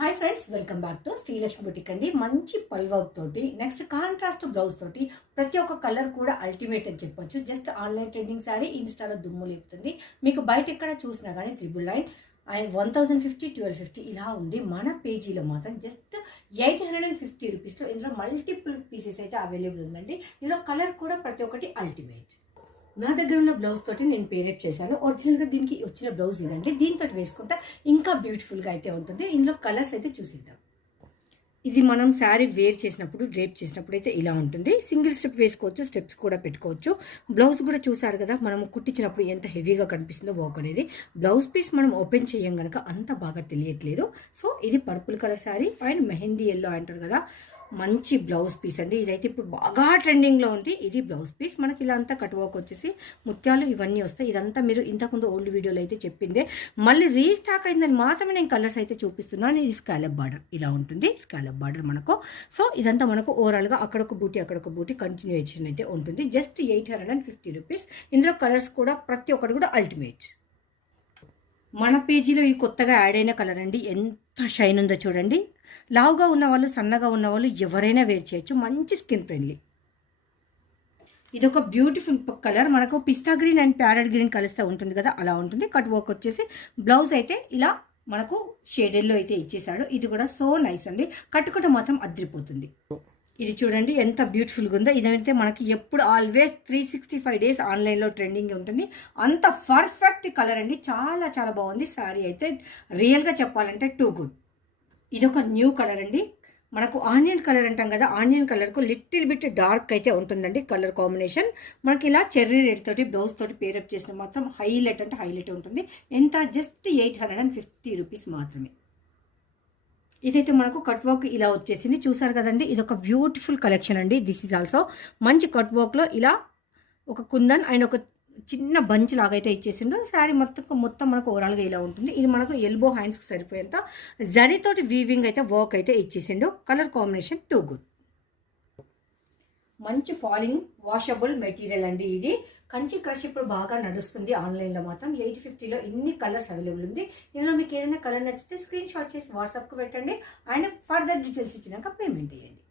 Hi friends, welcome back to Srilakshmi boutique అండి. మంచి పల్ వర్క్ తోటి నెక్స్ట్ కాంట్రాస్ట్ బ్లౌజ్ తోటి ప్రతి ఒక్క కలర్ కూడా అల్టిమేట్ అని చెప్పొచ్చు. జస్ట్ ఆన్లైన్ ట్రెండింగ్ సారీ ఇన్స్టాలో దుమ్ము లేపుతుంది. మీకు బయట ఎక్కడ చూసినా కానీ 999 అండ్ 1050, 1250 ఇలా ఉంది. మన పేజీలో మాత్రం జస్ట్ 850 రూపీస్లో ఇందులో మల్టిపుల్ పీసెస్ అయితే అవైలబుల్ ఉందండి. ఇందులో కలర్ కూడా ప్రతి ఒక్కటి అల్టిమేట్. నా దగ్గర ఉన్న బ్లౌజ్ తోటి నేను పేరేట్ చేశాను. ఒరిజినల్గా దీనికి వచ్చిన బ్లౌజ్ ఇదండి. దీంతో వేసుకుంటే ఇంకా బ్యూటిఫుల్గా అయితే ఉంటుంది. ఇందులో కలర్స్ అయితే చూసిద్దాం. ఇది మనం శారీ వేర్ చేసినప్పుడు డ్రేప్ చేసినప్పుడు అయితే ఇలా ఉంటుంది. సింగిల్ స్టెప్ వేసుకోవచ్చు, స్టెప్స్ కూడా పెట్టుకోవచ్చు. బ్లౌజ్ కూడా చూసారు కదా, మనం కుట్టించినప్పుడు ఎంత హెవీగా కనిపిస్తుందో వర్క్ అనేది. బ్లౌజ్ పీస్ మనం ఓపెన్ చేయం కనుక అంత బాగా తెలియట్లేదు. సో ఇది purple colour sari and mehndi yellow అంటారు కదా, మంచి బ్లౌజ్ పీస్ అండి. ఇదైతే ఇప్పుడు బాగా ట్రెండింగ్లో ఉంది. ఇది బ్లౌజ్ పీస్. మనకి ఇలా అంతా కట్ వర్క్ వచ్చేసి ముత్యాలు ఇవన్నీ వస్తాయి. ఇదంతా మీరు ఇంతకుముందు ఓల్డ్ వీడియోలో అయితే చెప్పిందే, మళ్ళీ రీస్టాక్ అయిందని మాత్రమే నేను కలర్స్ అయితే చూపిస్తున్నాను. ఇది స్కాలప్ బార్డర్ ఇలా ఉంటుంది. స్కాలప్ బార్డర్ మనకు. సో ఇదంతా మనకు ఓవరాల్గా అక్కడొక బూటీ కంటిన్యూయేషన్ అయితే ఉంటుంది. Just 850 rupees. ఇందులో కలర్స్ కూడా ప్రతి ఒక్కటి కూడా అల్టిమేట్. మన పేజీలో ఈ కొత్తగా యాడ్ అయిన కలర్ అండి. ఎంత షైన్ ఉందో చూడండి. లావుగా ఉన్నవాళ్ళు, సన్నగా ఉన్నవాళ్ళు ఎవరైనా వేర్ చేయొచ్చు. మంచి స్కిన్ ఫ్రెండ్లీ. ఇది ఒక బ్యూటిఫుల్ కలర్. మనకు పిస్తా గ్రీన్ అండ్ ప్యారెట్ గ్రీన్ కలిస్తే ఉంటుంది కదా, అలా ఉంటుంది. కట్ వర్క్ వచ్చేసి బ్లౌజ్ అయితే ఇలా మనకు షేడెడ్లో అయితే ఇచ్చేసాడు. ఇది కూడా సో నైస్ అండి. కట్టుకుంటే మాత్రం అదిరిపోతుంది. ఇది చూడండి ఎంత బ్యూటిఫుల్గా ఉందో. ఇదైతే మనకి ఎప్పుడు ఆల్వేస్ 365 డేస్ ఆన్లైన్లో ట్రెండింగ్ ఉంటుంది. అంత పర్ఫెక్ట్ కలర్ అండి. చాలా చాలా బాగుంది. శారీ అయితే రియల్గా చెప్పాలంటే టూ గుడ్. ఇది ఒక న్యూ కలర్ అండి. మనకు ఆనియన్ కలర్ అంటాం కదా, ఆనియన్ కలర్కు లిటిల్ బిట్ డార్క్ అయితే ఉంటుందండి కలర్ కాంబినేషన్. మనకి ఇలా చెర్రీ రెడ్ తోటి బ్లౌజ్ తోటి పేరప్ చేసిన మాత్రం హైలైట్ అంటే హైలైట్ ఉంటుంది. ఎంత జస్ట్ 850 రూపీస్ మాత్రమే. ఇదైతే మనకు కట్ వర్క్ ఇలా వచ్చేసింది. చూసారు కదండి, ఇది ఒక బ్యూటిఫుల్ కలెక్షన్ అండి. దిస్ ఈజ్ ఆల్సో మంచి కట్ వర్క్లో ఇలా ఒక కుందన్ అండ్ ఒక చిన్న బంచ్ లాగా అయితే ఇచ్చేసిండు. శారీ మొత్తం మనకు ఓవరాల్గా ఇలా ఉంటుంది. ఇది మనకు ఎల్బో హ్యాండ్స్కి సరిపోయేంత జరీతోటి వీవింగ్ అయితే వర్క్ అయితే ఇచ్చేసిండు. Colour combination too good. మంచి ఫాలింగ్ వాషబుల్ మెటీరియల్ అండి. ఇది కంచి క్రష్ ఇప్పుడు బాగా నడుస్తుంది ఆన్లైన్లో మాత్రం. 850లో ఇన్ని కలర్స్ అవైలబుల్ ఉంది. ఇందులో మీకు ఏదైనా కలర్ నచ్చితే స్క్రీన్ షాట్ చేసి వాట్సాప్కి పెట్టండి. అండ్ ఫర్దర్ డీటెయిల్స్ ఇచ్చినాక పేమెంట్ చేయండి.